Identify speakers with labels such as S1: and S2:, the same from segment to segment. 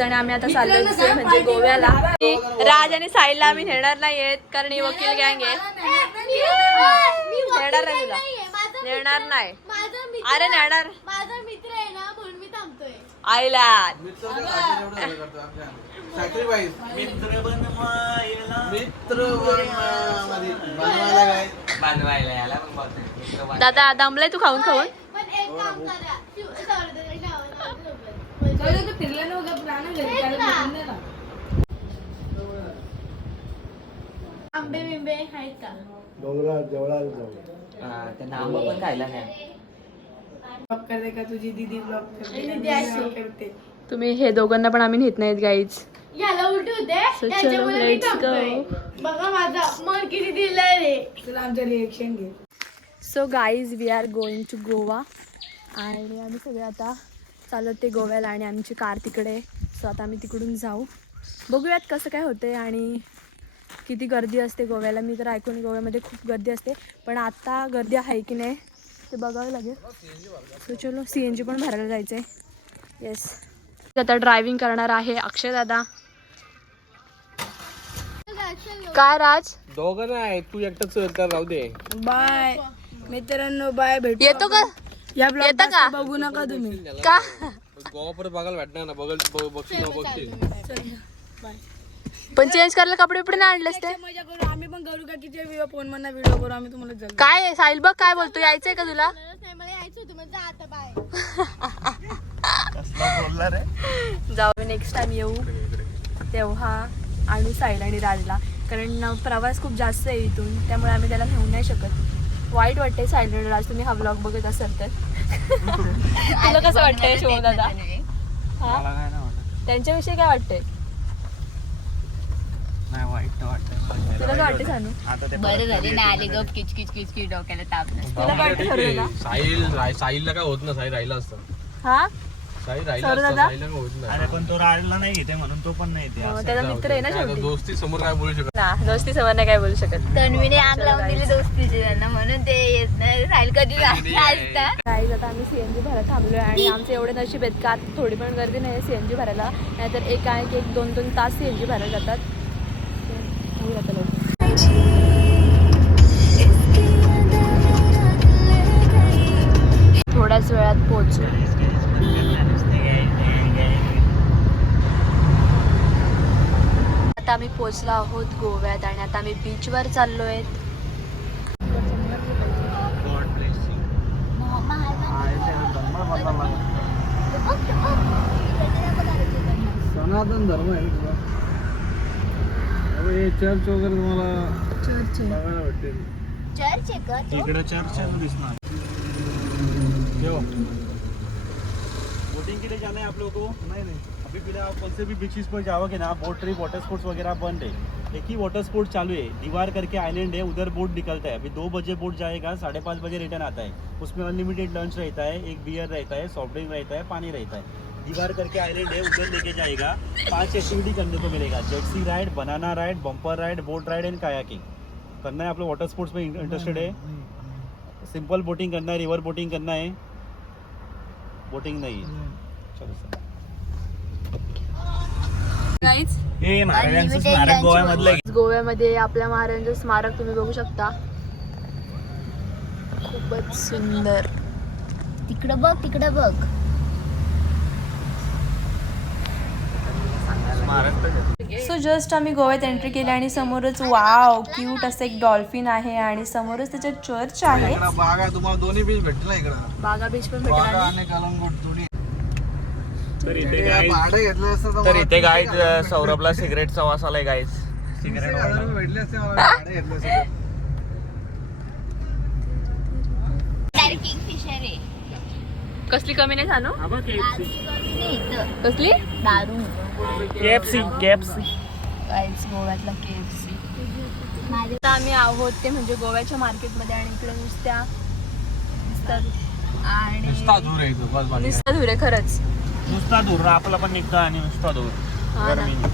S1: आणि आम्ही आता चाललो म्हणजे गोव्याला. राज आणि साईला आम्ही नेणार नाही आहेत कारण ही वकील गँग आहे. नेणार नाही तुला. नेणार नाही. अरे नेणार.
S2: माझा मित्र आहे ना म्हणून मी थांबतोय.
S1: आईला. दादा दमलाय तू खाऊन खाऊन
S2: पण एक काम करा शिव- सावरदेवी गावाला आंबे बिंबे आहेत का
S3: डोंगरात जवळाला जाऊ
S4: हा, त्यांना आंबा पण खायला नाही
S5: ब्लॉक करते का तुझी दीदी ब्लॉक करते
S2: आणि दीदी अशी.
S5: ब्लॉक करते
S1: तुम्ही हे दोघांना पण आम्ही नेत नाहीत गाईज
S2: याला उलटी होते
S1: So,
S2: त्याच्यामुळे
S1: चलो,
S2: मी
S1: let's
S2: थांबतोय. बघा माझा मन किती दिलंय रे.
S5: तुला आमचं रिएक्शन घे.
S1: So guys we are going to Goa आणि आम्ही सगळे आता चालत ते गोव्याला आणि आमची कार तिकडे. सो आता आम्ही तिकडून जाऊ. बघूयात कसं काय होते आणि किती गर्दी असते गोव्याला. मी तर ऐकून गोव्यामध्ये खूप गर्दी असते. पण आता गर्दी आहे की नाही ते बघावं लागेल. सो चलो सी एन जी पण भरायला जायचं आहे येस आता ड्रायव्हिंग करणार आहे अक्षय दादा. काय राज?
S3: दोघं नाही तू एकटाच तर राहू दे.
S5: बाय मित्रांनो बाय भेटू
S1: येतो का?
S5: या ब्लॉग
S1: येतं का?
S5: बघू नका तुम्ही.
S1: का?
S3: गोवा परत बघायला भेटणार ना बघल बघ- बघशील ना बघशील.
S1: पण चेंज करायला कपडे बिपडे नाही आणलेस ते?
S5: मजा करू आम्ही पण करू का किती फोन मधनं व्हिडिओ करू आम्ही तुम्हाला जल्दी
S1: काय आहे? साहिल बघ काय बोलतो यायचंय का तुला?
S2: नाही मला यायचं होतं म्हणजे आता बाय
S1: जाऊ नेक्स्ट टाइम येऊ. तेव्हा आणू साईल आणि राजला. कारण प्रवास खूप जास्त आहे इथून त्यामुळे आम्ही त्याला घेऊन नाही शकत. वाईट वाटतंय साईल आणि राज तुम्ही हा ब्लॉग बघत असाल तर. तुला कसं वाटतंय शो दादा? हा?
S4: मला काय नाही वाटत.
S1: त्यांच्याविषयी काय वाटतंय?
S4: नाही वाईट नाही वाटत
S1: तुला काय वाटतंय सांगू
S4: आता ते
S6: बरं झाले ना आले गप किच किच किच किच डोक्याला ताप नाही.
S1: तुला काय वाटतं
S3: साहिल साहिलला काय होत ना साहिल राहिला असतं.
S1: हा?
S3: साहिल राहिला
S1: सौरव
S3: असतं
S1: दादा?
S3: साहिलला काय होत
S4: अरे
S3: नाही
S4: पण तो राहिला नाही येते म्हणून तो पण नाही येते
S1: हो. त्याचा मित्र आहे ना शेवटी.
S3: दोस्ती समोर काय बोलू शकत?
S1: ना दोस्ती समोर नाही काय बोलू शकत.
S6: तन्वीने आग लावून दिली दोस्तीची त्यांना म्हणून ते येत नाही. राहील कधी असता
S1: गाईज आता आम्ही सी एन जी भरायला थांबलोय आणि आमचे एवढे नशीब आहेत का आता थोडी पण गर्दी नाही आहे सी एन जी भरायला. नाहीतर एक आहे की एक दोन दोन तास सी एन जी भरायला जातात. लवकर. थोड्याच वेळात पोहोचू. आता आम्ही पोहोचलो आहोत गोव्यात आणि आता आम्ही बीचवर चाललो आहेत
S3: सनातन धर्म आहे हे चर्च वगैरे तुम्हाला बघायला भेटेल.
S2: चर्च आहे का
S4: इकडे चर्च दिसणार. बोटिंग के लिए जाना है आप लोगों को नहीं नहीं. अभी बिना आप कौन से भी बीचेस पर जाओगे ना बोट ट्रिप वाटर स्पोर्ट्स वगैरह बंद है। एक ही वाटर स्पोर्ट चालू है। दीवार करके आइलैंड है उधर बोट निकलता है। अभी दो बजे बोट जाएगा साढ़े पाँच बजे रिटर्न आता है। उसमें अनलिमिटेड लंच रहता है एक बियर रहता है सॉफ्ट ड्रिंक रहता है पानी रहता है। दीवार करके आइलैंड है उधर लेके जाएगा। पाँच एक्टिविटी करने को मिलेगा। Jet ski ride banana ride bumper ride boat ride and kayaking करना है आप लोग वाटर स्पोर्ट्स में इंटरेस्टेड है? सिंपल बोटिंग करना है रिवर बोटिंग करना है। बोटिंग नहीं है। चलो सर। हे
S6: महाराजांचं Unlimited स्मारक lunch गोव्यामधलं
S1: गोव्यामध्ये आपल्या महाराजांचं स्मारक तुम्ही बघू शकता. खूपच सुंदर.
S6: तिकडं बघ तिकडं बघ.
S1: सो जस्ट आम्ही गोव्यात एंट्री केली आणि समोरच वाव क्यूट असं एक डॉल्फिन आहे आणि समोरच त्याच्यात चर्च आहे.
S3: बाग आहे तुम्हाला दोन्ही बीच
S1: बागा पण
S3: बागा
S1: भेटणार
S3: आणि कलंगूट दोन्ही
S4: तर इथे गाईज
S3: भाडे घेतले असते तर
S4: तर
S3: मला
S4: इथे गाईज सौरभला सिगरेटचा वास आलाय गाईज
S3: भेटले असते मला भाडे घेतले असते.
S6: आहे
S1: कसली कमी नाही सांगू
S6: नाही इथं.
S1: कसली?
S6: दारू.
S4: केएफसी केएफसी
S1: गाईज गोव्यातला के एफ सी आता आम्ही आहोत ते म्हणजे गोव्याच्या मार्केटमध्ये आणि इकडे नुसत्या दिसतात आणि
S3: नुसता धूर नाही.
S1: नुसतं धुरे
S4: आपला पण निघतो आणि नुसता दूर
S1: हा ना.
S4: गरमीने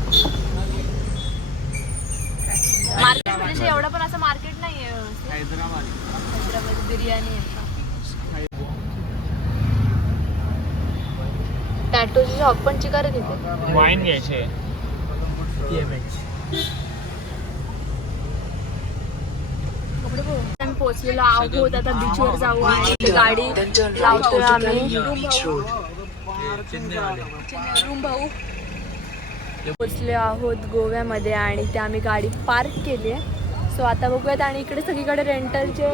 S1: मार्केट म्हणजे एवढं पण असं मार्केट नाहीये व्यवस्थित. हैदराबादी. बिर्याणी आहे. टॅटूची शॉप पण चिकार तिथे
S7: वाईन घ्यायचे.
S1: आम्ही पोहोचलेलो आहोत. आता बीचवर जाऊ आणि गाडी लावतोय आम्ही. रूम भाऊ. पोचले आहोत गोव्यामध्ये आणि ते आम्ही गाडी पार्क केली आहे. सो आता बघूयात आणि इकडे सगळीकडे रेंटलचे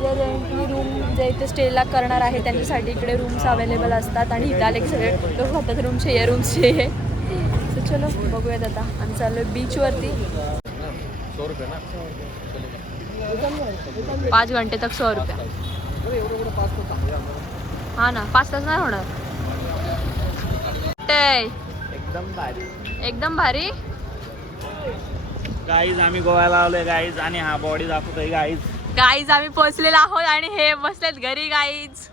S1: जे रेंटनी रूम जे इथे स्टेला करणार आहे त्यांच्यासाठी इकडे रूम्स अवेलेबल असतात. आणि इथं आले सगळे लोक म्हणतात रूमचे या रूमचे सो चलो बघूयात आता. आम्ही चाललो बीचवरती पाच घंटे तक सौ रुपया. हा ना पाच तास नाही होणार. ते,
S7: एकदम भारी.
S1: एकदम भारी?
S7: गाईज आम्ही गोव्याला आलोय गाईज आणि हा बॉडी दाखवतोय गाईज
S1: गाईज आम्ही पोहोचलेलो आहोत आणि हे बसलेत घरी गाईज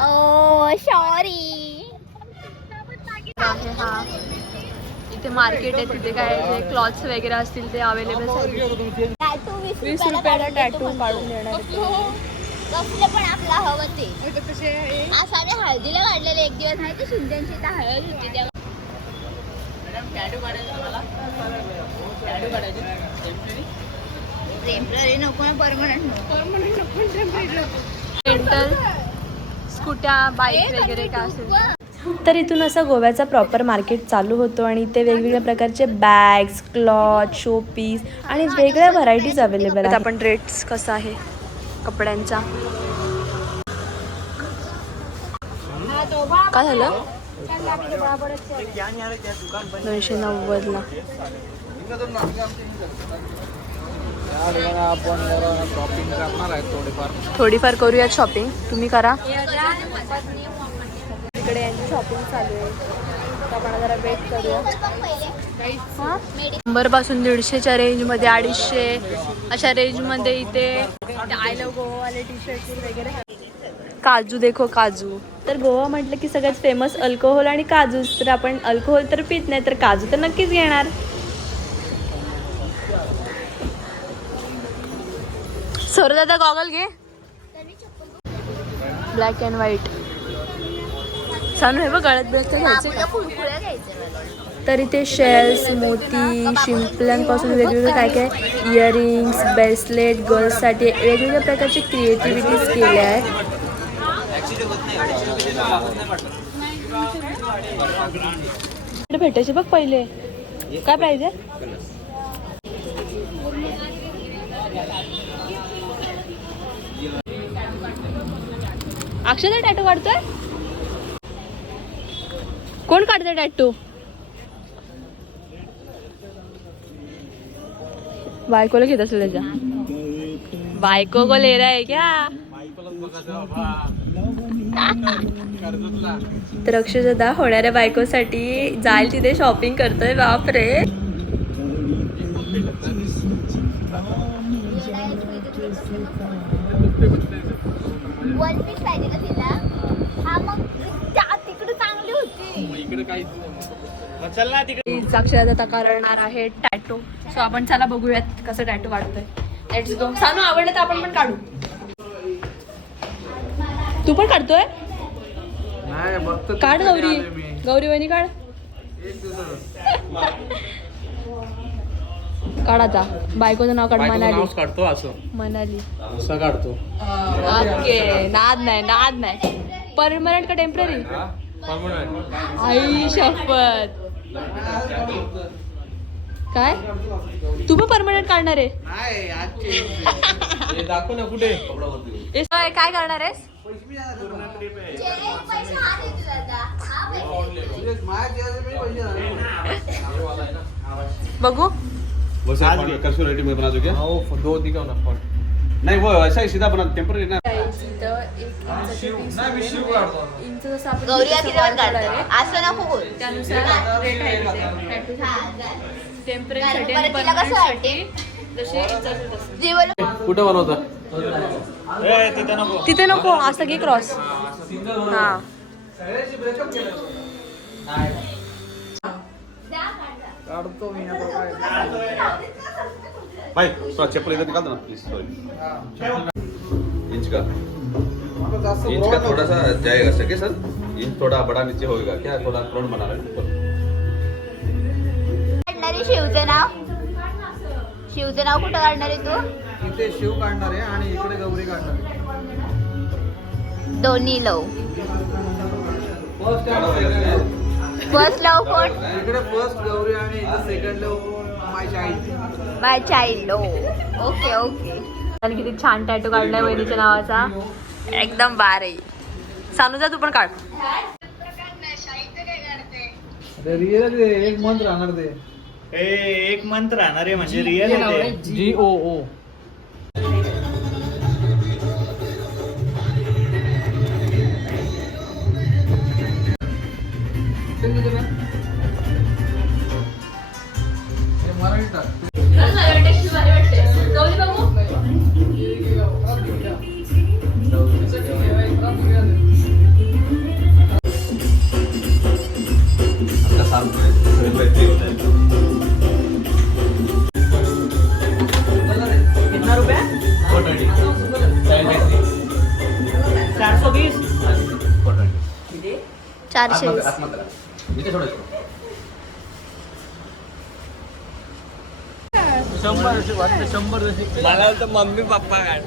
S2: ओ सॉरी
S1: आहे हा इथे मार्केट आहे तिथे काय जे क्लॉथ्स वगैरे असतील ते अवेलेबल
S2: वीस रुपयाला
S1: टॅटू काढून देणार
S2: कसलं पण आपला हवं ते. असं आम्ही हळदीला काढलेले एक दिवस माहिती सुंदरची इथं हळद होती तेव्हा. टेंपररी? नको ना परमनंट
S1: रेंटल स्कूट्या बाईक वगैरे काय असेल. तर इथून असं गोव्याचा प्रॉपर मार्केट चालू होतो आणि इथे वेगवेगळ्या प्रकारचे बॅग्स क्लॉथ शो पीस आणि वेगळ्या व्हरायटीज अवेलेबल आहेत. आपण रेट्स कसा आहे? कपड्यांचा. काय झालं? दोनशे नव्वदला.
S3: ला थोडीफार
S1: करूयात शॉपिंग तुम्ही करा. इकडे यांची शॉपिंग चालू आहे. आपण जरा वेट करूया. शंभरपासून दीडशेच्या रेंजमध्ये अडीचशे अशा रेंजमध्ये इथे आय लव गोवावाले टी शर्ट वगैरे. काजू देखो काजू. तर गोवा म्हटलं की सगळ्यात फेमस अल्कोहोल आणि काजूच. तर आपण अल्कोहोल तर पित नाही तर काजू तर नक्कीच घेणार. सर दादा गॉगल घे. ब्लॅक अँड व्हाईट सांगू हे बघ गळ्यात ब्लॅक घ्यायचे. तर इथे शेल्स मोती शिंपल्यांपासून वेगवेगळे काय काय इयरिंग्स ब्रेसलेट गर्ल्ससाठी वेगवेगळ्या प्रकारचे क्रिएटिव्हिटीज केल्या आहेत. भेटायचे बघ पहिले? काय प्राइस आहे? अक्षय टॅटू काढतोय? कोण काढते टॅटू बायकोला घेत असेल त्याच्या. बायको को ले रहा है क्या? तर अक्षरदा होणाऱ्या बायकोसाठी जाईल तिथे शॉपिंग करतोय बापरे
S2: वन पीस पाहिजे का तिला हा मग त्या तिकडे चांगली होती
S3: इकडे काही
S7: मग चल ना तिकडे.
S1: अक्षरात आता करणार आहे टॅटो सो आपण चला बघूयात कसं टॅटो काढतोय. लेट्स गो सांगू आवडलं तर आपण पण काढू. तू पण काढतोय? काढ गौरी. गौरी वहिनी काढ. काढ आता. बायकोचं नाव काढ मनाली.
S3: काढतो असं.
S1: मनाली.
S3: असं काढतो.
S1: ओके. नाद नाही नाद नाही. परमनंट का टेंपररी
S3: परमनंट
S1: आई शपथ. काय? तू पण परमनंट काढणार आहे.
S3: हे दाखव ना कुठे?
S1: काय करणार आहेस?
S2: पैसे देते दादा पैसे
S1: बघू.
S4: बस आज कसो रेडी में बना क्या
S3: हो दो दिखाव ना
S4: नहीं वो ऐसा ही सीधा बना टेंपररी ना
S1: इंच जसं आपण
S2: गौरीला किती वेळ
S1: काढणार
S2: काढतो
S1: आहे,
S2: असं नको बोल.
S1: त्यानुसार रेट आहे तिथे. टेम्पररीसाठी आणि जसे
S3: कुठे बनवतं?
S7: तिथं नको.
S1: असं घे क्रॉस हा
S4: भाई थोड़ा चप्पल इधर निकाल दो ना प्लीज सॉरी इंच का
S3: इंच का थोड़ा सा जाएगा सके सर? इंच थोड़ा बड़ा नीचे होएगा क्या थोड़ा फ्रंट बना रहे
S2: काढणारे शिवचं नाव? शिवचं नाव कुठं काढणार आहे तू?
S8: इथे शिव काढणार आहे आणि इकडे गौरी काढणार आहे.
S2: दोन्ही love.
S8: First time
S2: first love कोण?
S8: इकडे फर्स्ट गौरी आणि इथे second my child
S2: my child okay okay.
S1: आणि किती छान टॅटू काढलाय वहिनीच्या नावाचा. एकदम बार आहे सानूजा तू पण काढ.
S8: रिअल एक मंथ राहणार ते.
S7: ए एक मंथ राहणार आहे म्हणजे रिअल
S8: जी ओ ओ
S2: चारशे
S7: मम्मी पप्पा
S2: काय?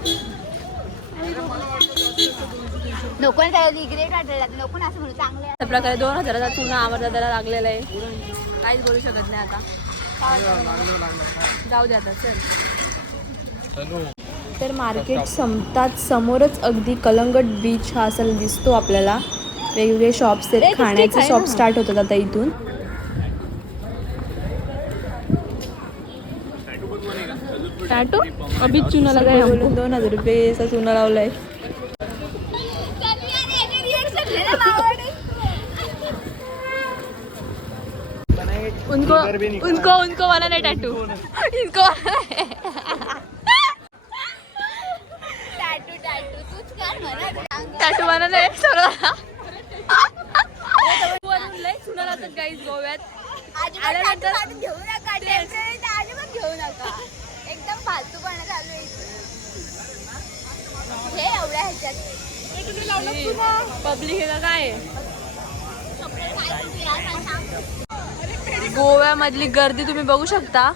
S2: असं चांगले
S1: अशा प्रकारे दोन हजाराचा चुना आम्हाला दादाला लागलेला आहे. काहीच बोलू शकत नाही आता. जाऊ दे आता चल. तर मार्केट संपतात समोरच अगदी कलंगट बीच हा असा दिसतो आपल्याला. वेगवेगळे शॉप्स आहेत. खाण्याचे शॉप स्टार्ट होतात आता इथून. टॅटो अभि चुना लगाय बोलून दोन हजार रुपये असा चुना लावलाय. उनको उनको उनको वाला नहीं टैटू इनको
S2: टॅटू टॅटू तूच कर म्हणा
S1: टॅटू वाला नाही सर्वांना गाईज गोव्यात
S2: काढून घेऊ नका अजिबात घेऊ नका एकदम फालतूपणा चालू आहे इथे. हे एवढ्या ह्याच्यात
S1: पब्लिक हे काय आहे?
S2: कपडे काय तू यार मला सांग.
S1: गोव्यामधली गर्दी तुम्ही बघू शकता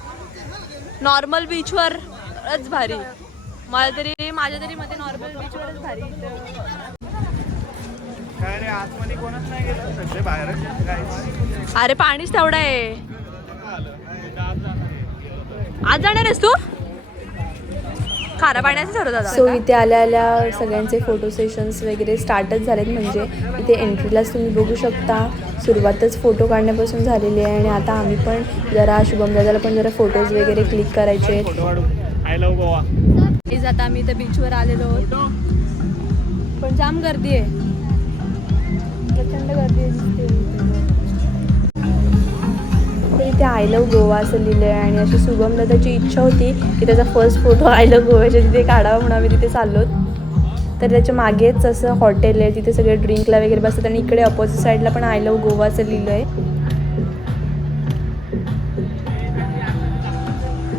S1: नॉर्मल बीचवरच भारी मला तरी माझ्या तरी मध्ये नॉर्मल बीचवरच भारी
S7: काय रे आतमध्ये कोणच नाही गेलं. सगळे बाहेरच आहेत guys.
S1: अरे पाणीच तेवढं आहे. आज जाणार आहेस तू? खारा पाण्याचं ठरवत आता सो इथे आल्या आल्या सगळ्यांचे फोटो सेशन्स वगैरे स्टार्टच झालेत. म्हणजे इथे एंट्रीलाच तुम्ही बघू शकता. सुरुवातच फोटो काढण्यापासून झालेली आहे आणि आता आम्ही पण जरा शुभम दादाला पण जरा फोटोज वगैरे क्लिक करायचे आहेत.
S7: आय लव्ह गोवा
S1: आता आम्ही इथे बीचवर आलेलो. आहोत पण जाम गर्दी आहे. प्रचंड गर्दी आहे दिसते इथे. आय लव्ह गोवा असं लिहिलं आहे आणि अशी सुगम दादाची इच्छा होती की त्याचा फर्स्ट फोटो आय लव्ह गोव्याच्या तिथे काढावा म्हणून आम्ही तिथे चाललो. तर त्याच्या मागेच असं हॉटेल आहे तिथे सगळे ड्रिंकला वगैरे बसतात आणि इकडे अपोजिट साईडला पण आय लव्ह गोवा असं लिहिलं आहे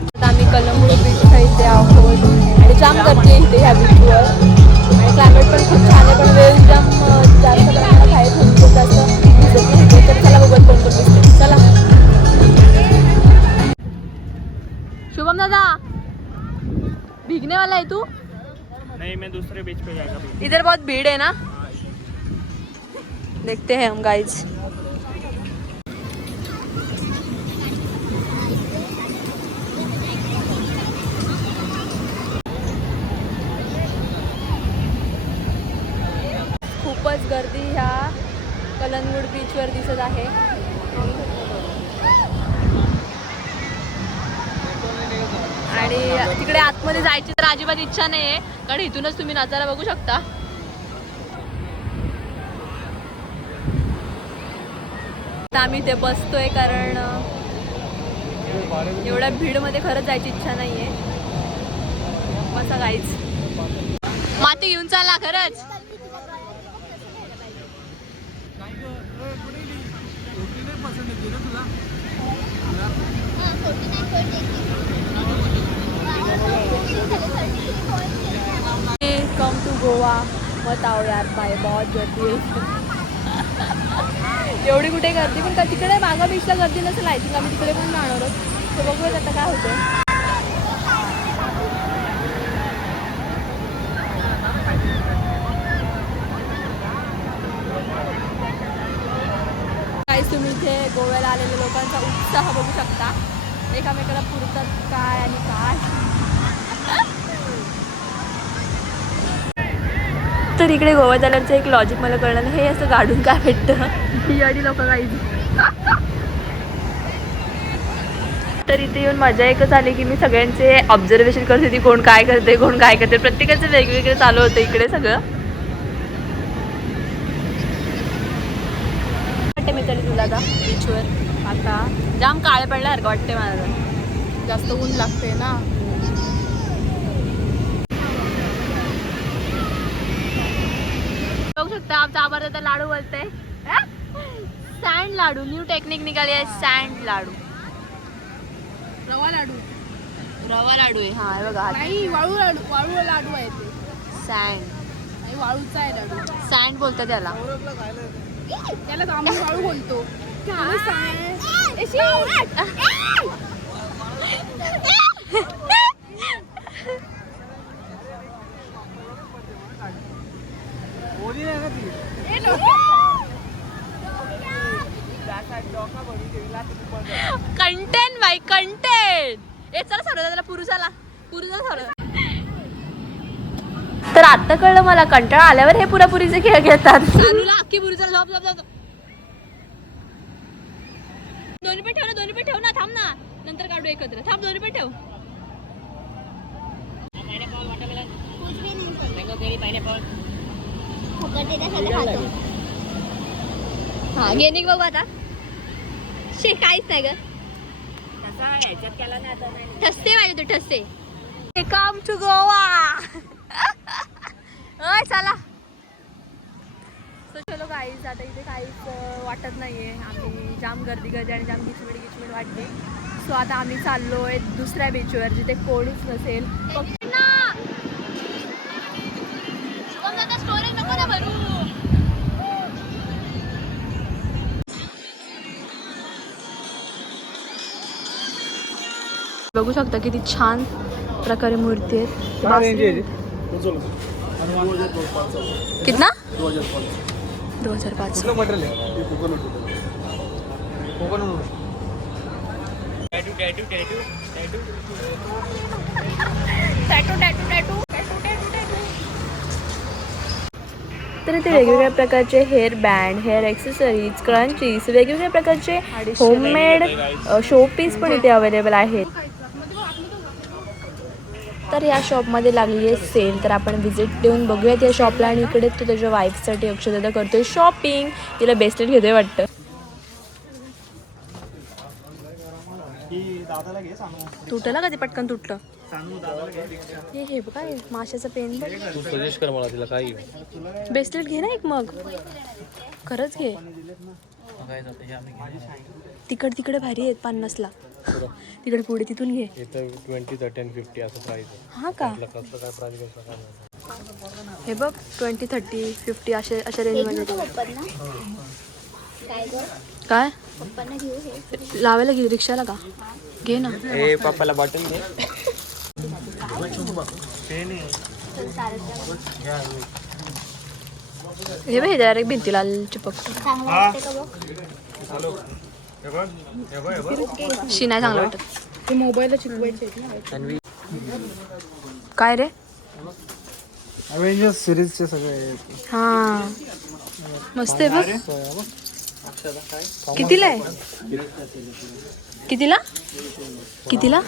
S1: आता आम्ही कलंगूट बीचच्या इथे आहोत आणि जाम गर्दी आहे इथे ह्या बीचवर आणि क्लायमेट पण खूप छान आहे पण वेळ जाम जास्त तर चला बघत कोण कोण दिसते चला शुभम दादा भीगने वाला है तू?
S7: नहीं मैं दूसरे बीच पे जाएगा
S1: इधर बहुत भीड़ है ना? देखते हैं हम गाइज खूपच गर्दी ह्या कलंगूट बीचवर दिसत आहे. आणि तिकडे आतमध्ये जायची तर अजिबात इच्छा नाही आहे कारण इथूनच तुम्ही नजारा बघू शकता. आम्ही ते बसतोय कारण एवढ्या एवढ्या भीडमध्ये खरंच जायची इच्छा नाहीये. बसा काहीच माती येऊन चालला खरंच. Come to Goa. मत आहो यार बाय बहुत गर्दी आहे एवढी कुठे गर्दी? पण तिकडे बागा बीचला गर्दी नसेल? आय थिंक आम्ही तिकडे पण जाणार आहोत. तर बघूयात आता काय होतं काहीच तुम्ही इथे गोव्याला आलेल्या लोकांचा उत्साह बघू शकता. एकामेकाला पुरतात काय आणि काय? तर इकडे गोव्यात आल्याचं एक लॉजिक मला कळलं नाही. हे असं गाडून काय भेटतं? बियाडी लोक काही तर इथे येऊन मजा एकच आली की मी सगळ्यांचे ऑब्झर्वेशन करत होती कोण काय करते कोण काय करते प्रत्येकाचं वेगवेगळे चालू होतं इकडे सगळं. वाटते मी तरी तुला का बीचवर आता. जाम काळे पडल्यासारखं वाटते मला जास्त ऊन लागते ना. बघू शकता आमचा आभार दादा लाडू बोलते सँड लाडू न्यू टेक्निक निघाली आहे सँड लाडू.
S5: रवा लाडू.
S1: रवा लाडू आहे हा बघा.
S5: नाही वाळू लाडू वाळू लाडू आहे ते.
S1: सँड
S5: नाही वाळूचा आहे लाडू.
S1: सँड बोलतात त्याला.
S5: त्याला आम्ही वाळू बोलतो.
S1: कंटेंट बाई कंटेंट ए चला सरळ त्याला पुरुषाला. पुरुषाला सरळ तर आता कळलं मला कंटाळा आल्यावर हे पुरापुरीचे खेळ घेतात. अख्खी पुरुषाला झोप झोप झोप. दोन्ही पण ठेव ना दोन्ही पण ठेव ना थांब ना. नंतर काढू एकत्र. थांब दोन्ही पण ठेव. हा गेनिक बघू आता. शे काहीच नाही ग. ठसते माझे तू ठसते. कम टू गोवा अय चला. सो चलो काहीच आता इथे काहीच वाटत नाहीये. आम्ही जाम गर्दी गर्दी आणि जाम गिचमिड गिचमिड वाटते सो आता आम्ही चाललोय दुसऱ्या बीचवर जिथे कोणीच नसेल. बघू शकता किती छान प्रकारे मूर्ती आहेत. कितना? दो हजार पाच. तर इथे वेगवेगळ्या प्रकारचे hair band hair accessories scrunchies वेगवेगळ्या प्रकारचे होममेड शोपीस पण इथे अवेलेबल आहेत. तर या शॉपमध्ये लागली आहे सेल तर आपण व्हिजिट देऊन बघूयात या शॉपला आणि इकडे तो त्याच्या वाईफसाठी अक्षरदा करतोय शॉपिंग तिला बेस्टेट घेतोय वाटतं
S4: की दादाला घे सांगू
S1: तुटलं का ते पटकन तुटलं?
S4: सांगू दादाला घे.
S1: हे हे बघा हे माशाचं पेन बघ.
S7: तू सजेस्ट कर मला तिला
S1: घे ना एक मग. खरंच घे. तिकड तिकडे भारी आहेत पन्नासला. तिकडे पुढे तिथून घे.
S7: इथं ट्वेंटी टेन फिफ्टी असं प्राईस आहे.
S1: हा का?
S7: कसलं काय प्राईस कसं काय नाही.
S1: हे बघ ट्वेंटी थर्टी फिफ्टी असे अशा रेंजमध्ये
S2: काय?
S1: लावायला घे रिक्षाला का? घे ना.
S7: ए पप्पाला बॉटल घे.
S1: हे बघ डायरेक्ट भिंतीला चिपकतो
S2: चांगलं वाटते का बघ?
S1: शी नाही चांगलं वाटत.
S5: ते मोबाईलला ना.
S1: काय रे?
S8: अवेंजर्स सिरीजचे सगळे
S1: हा. मस्त आहे बघ. कितीला आहे? कितीला? कितीला?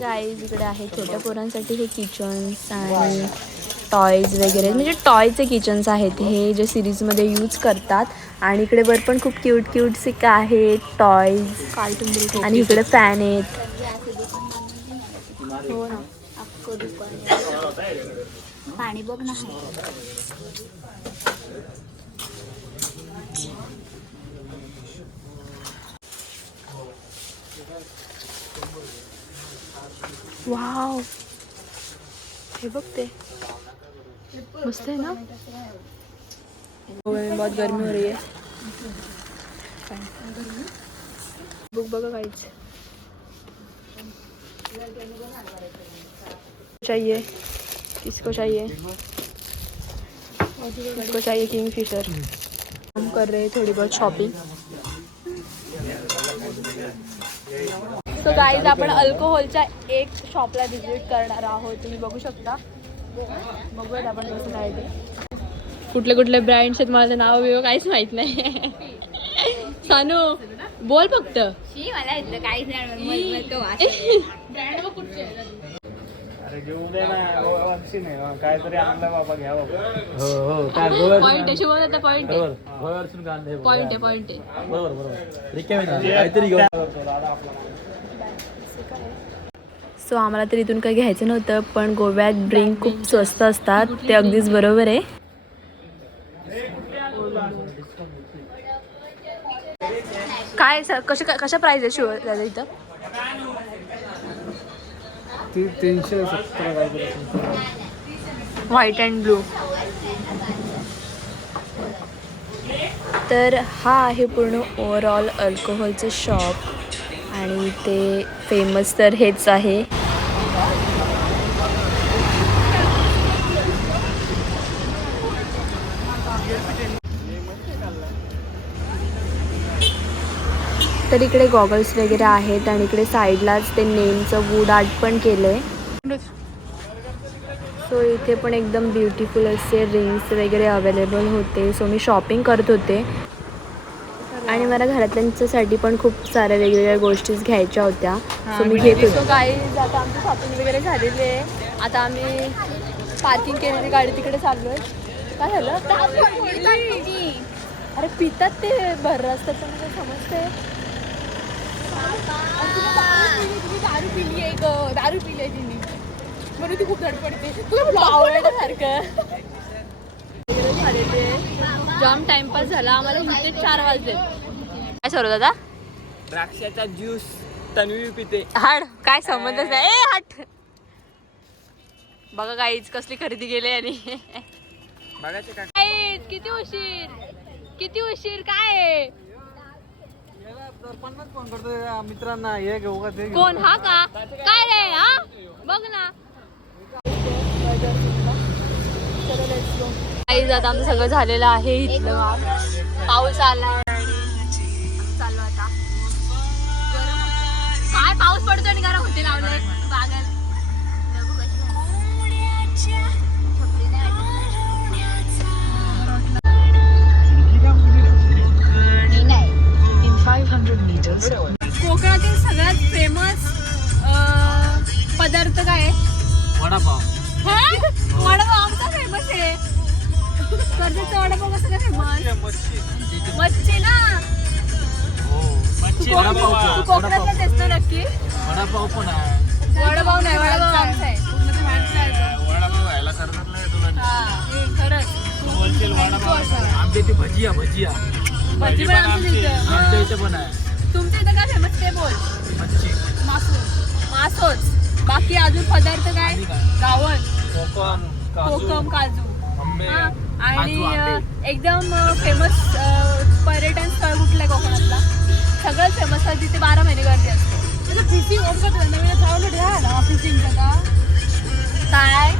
S1: गाईज इकडे आहे छोट्या पोरांसाठी हे किचन्स आणि टॉयज वगैरे. म्हणजे टॉयचे किचन्स आहेत हे जे सिरीजमध्ये यूज करतात. आणि इकडे वर पण खूप क्यूट क्यूटसे आहेत टॉयज कार्टून आणि इकडे फॅन आहेत. हो ना
S2: पाणी बघ ना.
S1: वाव हे बघ ते मस्त है ना? बहुत गर्मी हो रही है। बुक बघा काहीच चाहिए। किसको चाहिए? किसको चाहिए किंग फिशर हम कर रहे हैं थोड़ी बहुत शॉपिंग सो गाईज आपण अल्कोहोलच्या एक शॉपला व्हिजिट करणार आहोत तुम्ही बघू शकता बघूयात आपण कसं काय ते कुठले कुठले ब्रँड्स आहेत मला ते नाव बिव काहीच माहीत नाही सानू बोल फक्त
S2: शी मला इथलं काहीच नाही
S7: काहीतरी आणलं बाबा घ्या बाबा
S1: पॉइंट आहे आता पॉइंट आहे पॉइंट आहे पॉइंट आहे
S4: काहीतरी घेऊन
S1: सो आम्हाला तर इथून काही घ्यायचं नव्हतं पण गोव्यात ड्रिंक खूप स्वस्त असतात. ते अगदीच बरोबर आहे. काय सर कशा कशा प्राईज आहे शिव दादा इथं?
S8: ती तीनशे सत्तर काहीतरी
S1: व्हाईट अँड ब्लू तर हा आहे पूर्ण ओव्हरऑल अल्कोहोलचं शॉप आणि ते फेमस तर हेच आहे. तर इकडे गॉगल्स वगैरे आहेत आणि इकडे साईडलाच ते नेमचं वूड आर्ट पण केलं आहे सो इथे पण एकदम ब्युटिफुल असे रिंग्स वगैरे अवेलेबल होते. सो मी शॉपिंग करत होते. आणि मला घरातल्यांच्यासाठी पण खूप साऱ्या वेगवेगळ्या गोष्टीच घ्यायच्या होत्या. सो मी घेत होते. सो काही आता आमची शॉपिंग वगैरे झालेली आहे. आता आम्ही पार्किंग केलेली गाडी तिकडे चाललो आहे काय झालं? अरे पितात ते भर मला समजते?
S5: दारू पिली आहे ग. दारू पिली आहे तिने. म्हणून ती खूप धडपडते.
S1: सारखं. जाम टाइमपास झाला आम्हाला इथे चार वाजले काय सर दादा?
S8: द्राक्षाचा ज्यूस तन्वी पिते.
S1: हाड काय संबंधच नाही. ए हट बघा काहीच कसली खरेदी गेले आणि
S8: बघायचे का?
S1: Guys, किती उशीर? किती उशीर? काय आहे?
S8: पन्नास फोन करतो मित्रांना. हे घेऊ का ते
S1: कोण? हा का? काय रे हा? बघ ना. काही आता आमचं सगळं झालेलं आहे इथलं. पाऊस आला. चाललो आता. काय? पाऊस पडतो आणि गरम होते लावले पागल कोकणातील सगळ्यात फेमस पदार्थ काय
S8: वडापाव.
S1: हा? वडापाव आमचा फेमस आहे. कर्जतचा वडापाव कसं काय फेमस मच्छी ना? तू कोक- तू कोकणातलाच आहेस ना नक्की.
S8: वडापाव पण आहे.
S1: वडापाव नाही वडापाव आमचा आहे.
S7: वडापाव व्हायला करणार नाही तुला
S1: हा, खरंच.
S7: होलसेल वडापाव.
S8: आमच्या इथे भजिया भजिया.
S1: भजी पण. आमच्या इथे
S8: पण आहे.
S1: तुमच्या इथं काय फेमस ते बोल
S8: मच्छी
S1: मासोच बाकी अजून पदार्थ काय? गावण.
S8: कोकम काजू.
S1: कोकम काजू.
S8: आंबे.
S1: हा, आणि
S8: काजू, आंबे.
S1: अ, एकदम फेमस पर्यटन स्थळ कुठलं आहे कोकणातला? सगळं फेमस आहे तिथे बारा महिने गर्दी असते.
S5: फिशिंग नवीन जावलं घ्या ना फिशिंगचं का
S1: काय?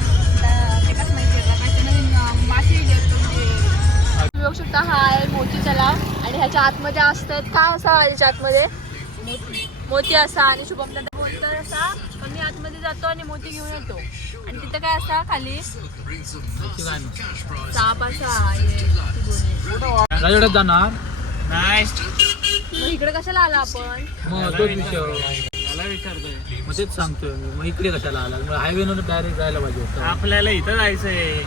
S1: बघू शकता हा आहे मोती तलाव. आणि ह्याच्या आतमध्ये असतात काय असा ह्याच्या आतमध्ये? मोती असा आणि शुभम दादा बोलतो असा. पण मी आतमध्ये जातो आणि मोती घेऊन येतो. आणि तिथं काय असा खाली? साप असा आहे.
S8: जाणार?
S7: नाही
S1: इकडे कशाला आला आपण?
S8: मग तोच विषय.
S7: मला विचारतोय.
S8: मग तेच सांगतोय मी. मग इकडे कशाला आला? मग हायवे डायरेक्ट जायला पाहिजे
S7: आपल्याला इथं जायचंय.